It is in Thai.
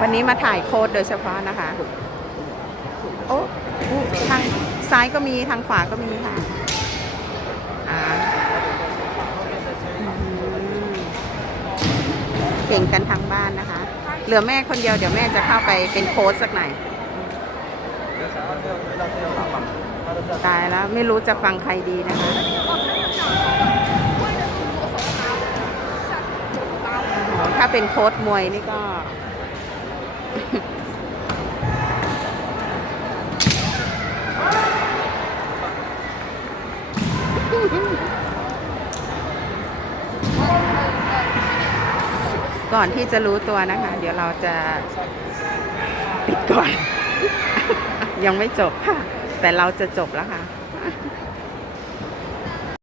วันนี้มาถ่ายโค้ดโดยเฉพาะนะคะ โอ้ทางซ้ายก็มีทางขวาก็มีค่ะอ่าอืมเก่งกันทั้งบ้านนะคะ เหลือแม่คนเดียวเดี๋ยวแม่จะเข้าไปเป็นโค้ดสักหน่อยตายแล้วไม่รู้จะฟังใครดีนะคะ ถ้าเป็นโค้ดมวยนี่ก็ ก่อนที่จะรู้ตัวนะคะ เดี๋ยวเราจะปิดก่อน ยังไม่จบค่ะ แต่เราจะจบแล้วค่ะ